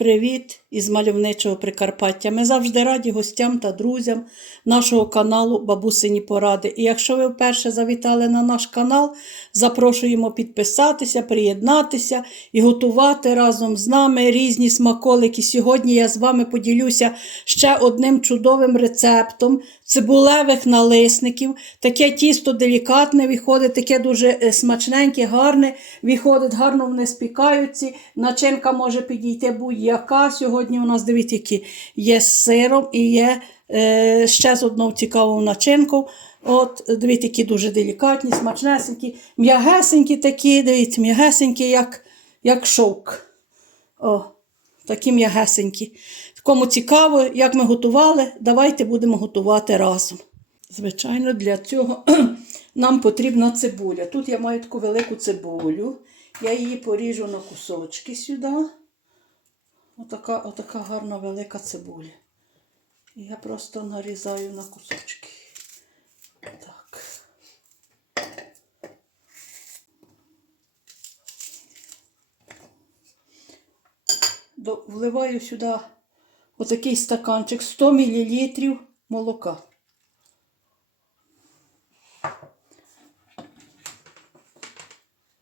Привіт із мальовничого Прикарпаття. Ми завжди раді гостям та друзям нашого каналу Бабусині Поради. І якщо ви вперше завітали на наш канал, запрошуємо підписатися, приєднатися і готувати разом з нами різні смаколики. Сьогодні я з вами поділюся ще одним чудовим рецептом цибулевих налисників. Таке тісто делікатне виходить, таке дуже е, смачненьке, гарне виходить, гарно вони спікаються. Начинка може підійти будь-яка. Сьогодні у нас, дивіться, які є з сиром і є е, ще з одною цікавою начинкою. От, дивіться, які дуже делікатні, смачнесенькі, м'ягесенькі такі, дивіться, м'ягесенькі, як, як шовк. О, такі м'ягесенькі. Кому цікаво, як ми готували, давайте будемо готувати разом. Звичайно, для цього нам потрібна цибуля. Тут я маю таку велику цибулю. Я її поріжу на кусочки сюди. Отака, отака гарна велика цибуля. І я просто нарізаю на кусочки. Так. До- Вливаю сюди отакий стаканчик 100 мл молока.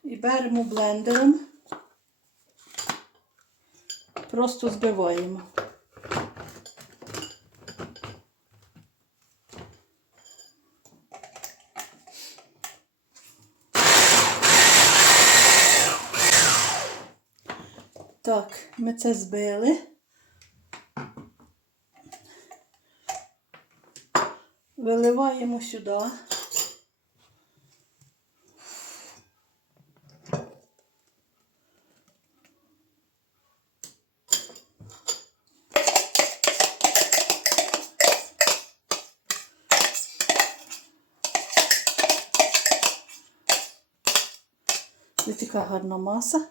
І беремо блендером, просто збиваємо. Так, ми це збили. Виливаємо сюди. Ось така гарна маса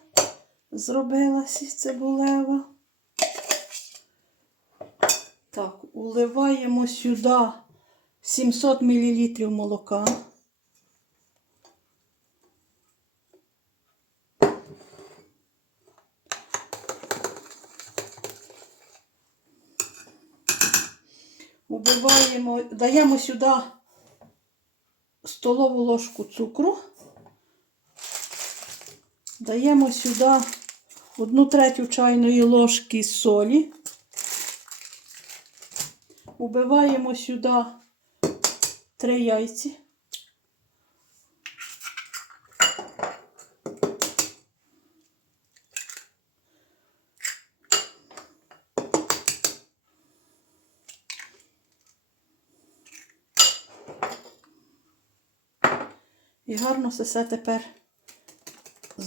зробилася цибулева. Так, уливаємо сюди 700 мл молока. Убиваємо, даємо сюди столову ложку цукру. Даємо сюди одну третю чайної ложки солі. Убиваємо сюди три яйці. І гарно все тепер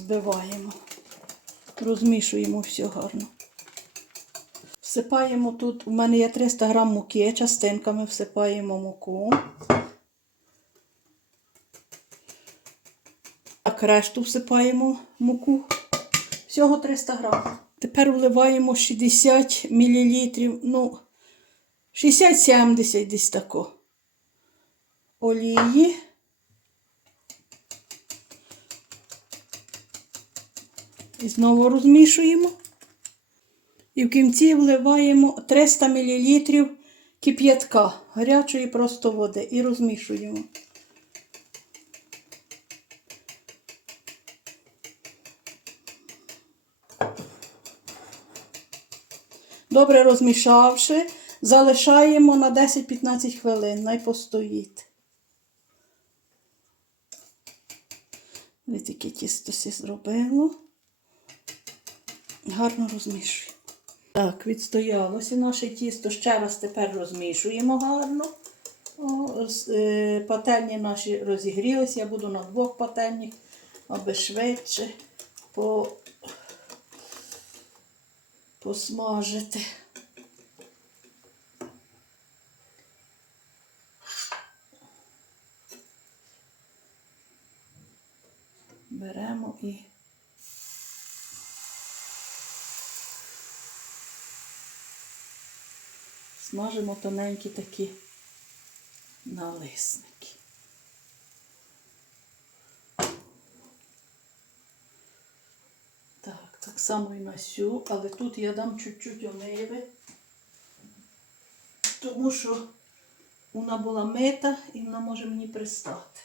збиваємо, розмішуємо все гарно. Всипаємо тут, у мене є 300 грам муки, частинками всипаємо муку. Так, решту всипаємо муку. Всього 300 грам. Тепер вливаємо 60 мл, ну, 60-70 десь тако. Олії. І знову розмішуємо. І в кінці вливаємо 300 мл кип'ятка, гарячої просто води і розмішуємо. Добре розмішавши, залишаємо на 10-15 хвилин, най постоїть. Ось таке тісто зробило. Гарно розмішуємо. Так, відстоялося наше тісто. Ще раз тепер розмішуємо гарно. О, е, пательні наші розігрілися. Я буду на двох пательнях, аби швидше по, посмажити. Беремо і смажимо тоненькі такі налисники. Так, так само і на сю, але тут я дам чуть-чуть оливи, тому що вона була мита і вона може мені пристати.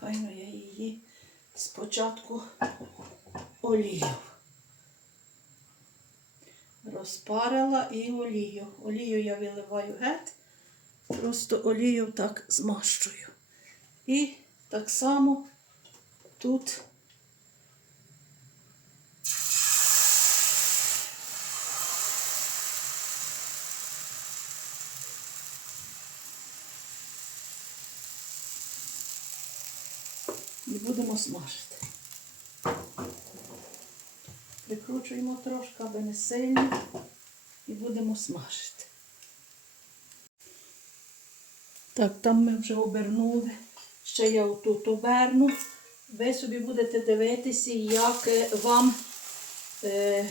Файно я її спочатку олію. Розпарила і олію. Олію я виливаю геть, просто олію так змащую. І так само тут і будемо смажити. Прикручуємо трошки, аби не сильно, і будемо смажити. Так, там ми вже обернули. Ще я отут оберну. Ви собі будете дивитися, як е, вам е,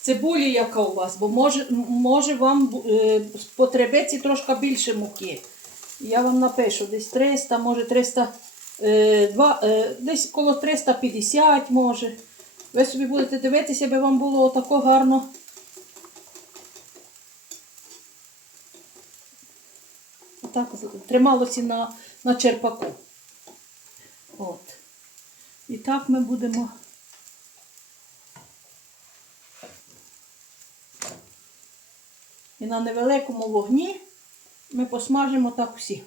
цибулі, яка у вас, бо може, може вам е, потребиться трошки більше муки. Я вам напишу десь 300, може 300, е, два, е, десь коло 350 може. Ви собі будете дивитися, аби вам було отако гарно. Отак трималося на, на черпаку. От. І так ми будемо. І на невеликому вогні ми посмажимо так всі.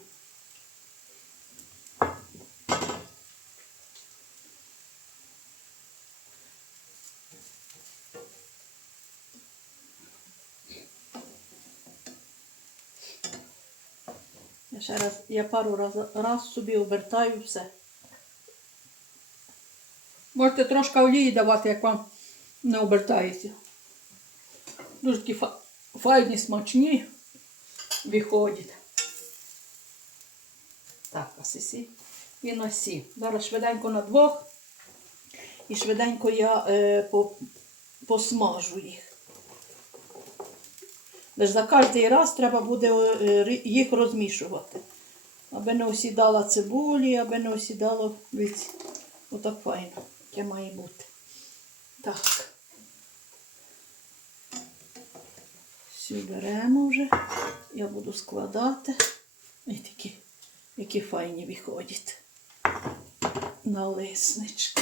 Я ще раз, я пару раз, раз собі обертаю все. Можете трошки олії давати, як вам не обертається. Дуже такі файні, смачні виходять. Так, а і на сі. Зараз швиденько на двох. І швиденько я е, по, посмажу їх. Лиш за кожний раз треба буде е, їх розмішувати. Аби не осідала цибулі, аби не осідало. Отак файно, яке має бути. Так. Всю беремо вже. Я буду складати. І такі, які файні виходять. Налиснички.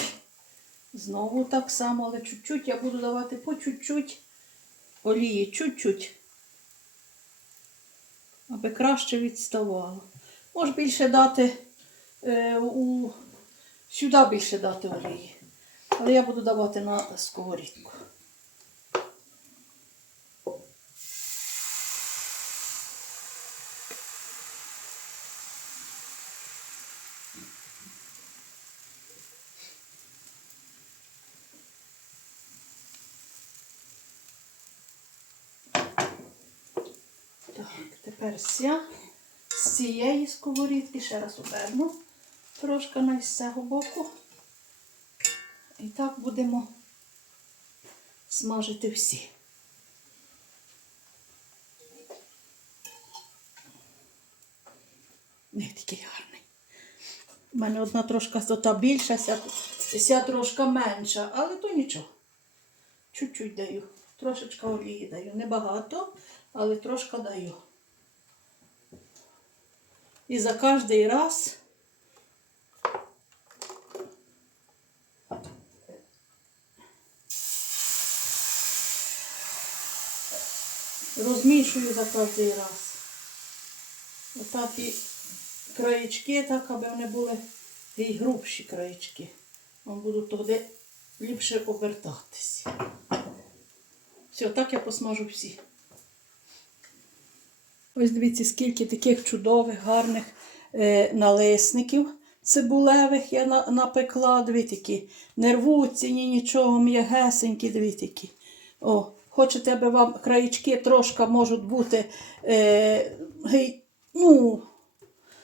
Знову так само, але чуть-чуть я буду давати по чуть-чуть олії, чуть-чуть аби краще відставало. Може більше дати е, у, сюди більше дати олії. Але я буду давати на сковорідку. Так, тепер ся з цієї сковорідки ще раз оберну трошки на з цього боку. І так будемо смажити всі. Не такий гарний. У мене одна трошка та більша, ся трошка менша, але то нічого. Чуть-чуть даю. Трошечка олії даю. Небагато, але трошки даю. І за кожний раз розмішую за кожний раз. Отак і краєчки, так, аби вони були і грубші краєчки. Вони будуть тоді ліпше обертатись. Все, так я посмажу всі. Ось дивіться, скільки таких чудових, гарних е, налисників цибулевих я на, напекла. Дивіться, які не рвуться, ні нічого, м'ягесенькі, дивіться. які. О, хочете, аби вам краєчки трошки можуть бути е, ну,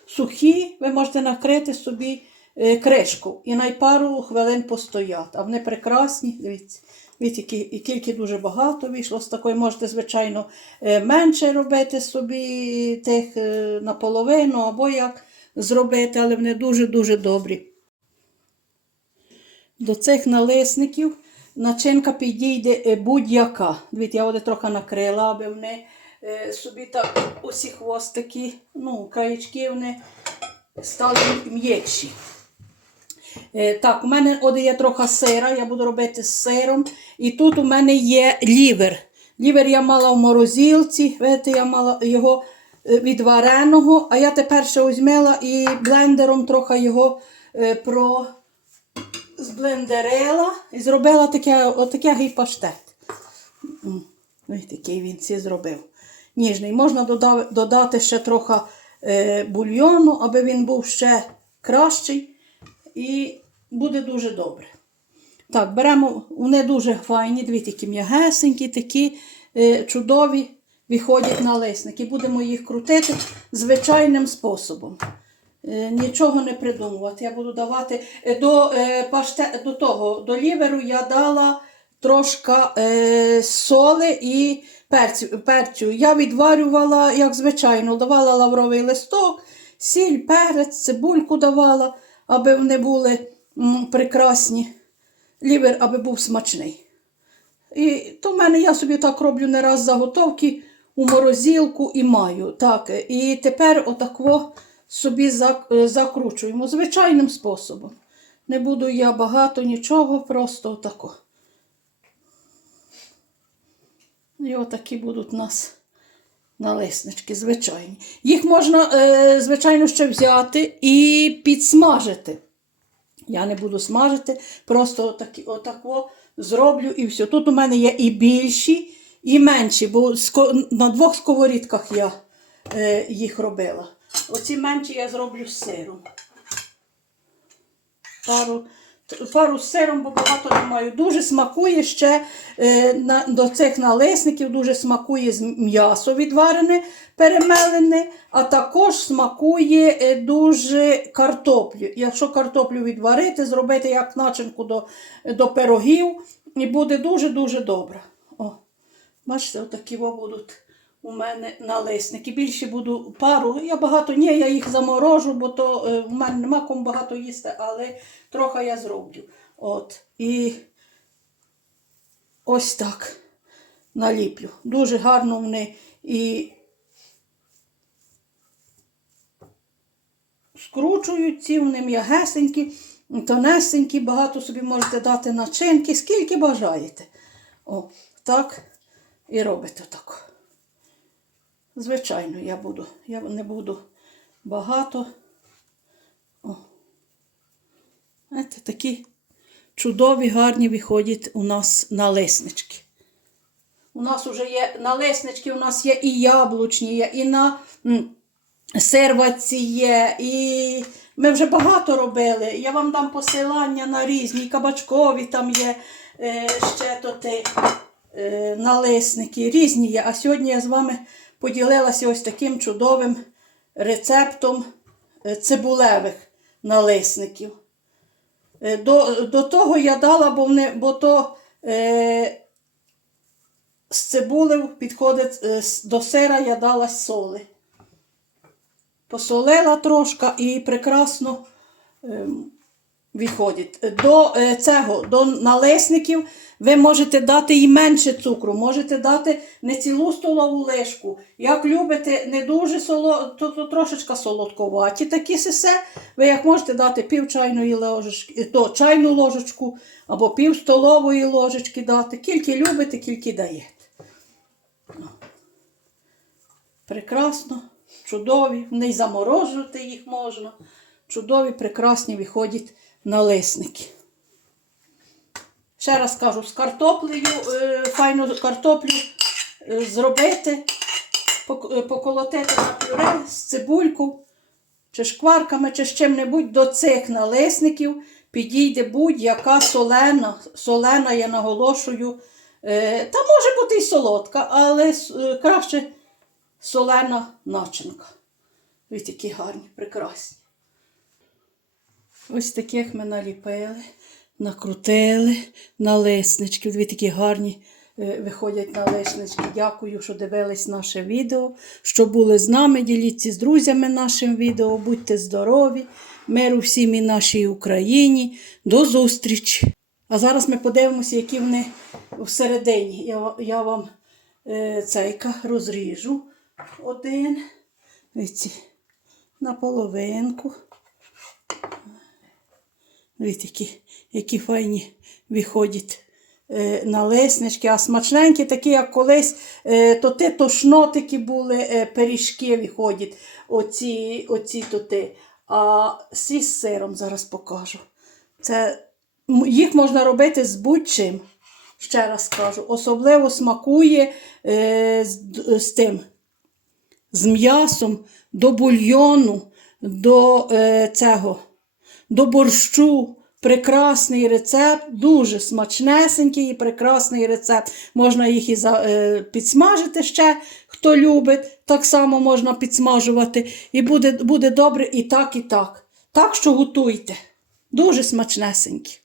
сухі, ви можете накрити собі е, кришку і на пару хвилин постоять. А вони прекрасні, дивіться. І кільки дуже багато вийшло з такої. Можете, звичайно, е, менше робити собі тих е, наполовину або як зробити, але вони дуже-дуже добрі. До цих налисників начинка підійде е, будь-яка. Дивіться, я от трохи накрила, аби вони собі так усі хвостики, ну, краєчки вони стали м'якші. Е, Так, у мене от є трохи сира, я буду робити з сиром. І тут у мене є лівер. Лівер я мала в морозилці, видите, я мала його е, відвареного, а я тепер ще візьмела і блендером трохи його е, про зблендерила і зробила таке, отаке гей-паштет. Ось такий він ці зробив. Ніжний. Можна додати ще трохи бульйону, аби він був ще кращий. І буде дуже добре. Так, беремо, вони дуже файні, дивіться, які м'ягесенькі, такі е, чудові виходять на лисники. Будемо їх крутити звичайним способом. Е, нічого не придумувати. Я буду давати е, до, е, паште, до того, до ліверу я дала трошки е, соли і перцю, перцю. Я відварювала, як звичайно, давала лавровий листок, сіль, перець, цибульку давала, аби вони були прекрасні. Лівер, аби був смачний. І то в мене я собі так роблю не раз заготовки у морозилку і маю. Так, і тепер отакво собі е, закручуємо звичайним способом. Не буду я багато нічого, просто отако. І отакі будуть у нас налиснички, звичайні. Їх можна, е, звичайно, ще взяти і підсмажити. Я не буду смажити, просто отакі, отако зроблю і все. Тут у мене є і більші, і менші, бо на двох сковорідках я е, їх робила. Оці менші я зроблю з сиром. Пару, пару з сиром, бо багато не маю. Дуже смакує ще е, на, до цих налисників, дуже смакує м'ясо відварене, перемелене, а також смакує е, дуже картоплю. Якщо картоплю відварити, зробити як начинку до, до пирогів, і буде дуже-дуже добре. О, бачите, отакі будуть у мене налисники. Більше буду пару. Я багато ні, я їх заморожу, бо то е, в мене нема кому багато їсти, але трохи я зроблю. От. І ось так наліплю. Дуже гарно вони і скручуються, вони м'ягесенькі, тонесенькі, багато собі можете дати начинки, скільки бажаєте. О, так і робите так. Звичайно, я буду. Я не буду багато. О. Знаєте, такі чудові, гарні виходять у нас налиснички. У нас вже є налиснички, у нас є і яблучні, є, і на серваці є, і ми вже багато робили. Я вам дам посилання на різні, кабачкові там є е, ще то ти, е, налисники, різні є. А сьогодні я з вами поділилася ось таким чудовим рецептом е, цибулевих налисників. Е, До, до того я дала, бо, вони, бо то е, з цибулею підходить е, до сира я дала соли. Посолила трошки і прекрасно ем, виходить. До е, цього, до налисників ви можете дати і менше цукру, можете дати не цілу столову лишку. Як любите, не дуже соло, то, то трошечка солодковаті такі сесе, ви як можете дати пів чайної ложечки, то чайну ложечку або пів столової ложечки дати. Кільки любите, кільки даєте. Прекрасно, чудові, не й заморожувати їх можна. Чудові, прекрасні виходять налисники. Ще раз кажу, з картоплею, е, файну картоплю е, зробити, е, поколотити на пюре з цибульку, чи шкварками, чи з чим-небудь до цих налисників підійде будь-яка солена, солена, я наголошую. Та може бути і солодка, але краще солена начинка. Ви такі гарні, прекрасні. Ось таких ми наліпили, накрутили налиснички. Дві такі гарні е, виходять на лишнички. Дякую, що дивились наше відео, що були з нами. Діліться з друзями нашим відео. Будьте здорові, миру всім і нашій Україні. До зустрічі! А зараз ми подивимося, які вони всередині. Я, я вам е, цейка розріжу один. Ці, на половинку. Дивіться, які, які файні виходять е, налиснички, а смачненькі, такі, як колись, е, то ти то були, е, пиріжки виходять, оці, оці то ти. А всі з сиром зараз покажу. Це, їх можна робити з будь-чим. Ще раз кажу, особливо смакує е, з, з тим, з м'ясом, до бульйону, до е, цього, до борщу. Прекрасний рецепт, дуже смачнесенький і прекрасний рецепт. Можна їх і за, е, підсмажити ще, хто любить. Так само можна підсмажувати. І буде, буде добре і так, і так. Так що готуйте. Дуже смачнесенькі.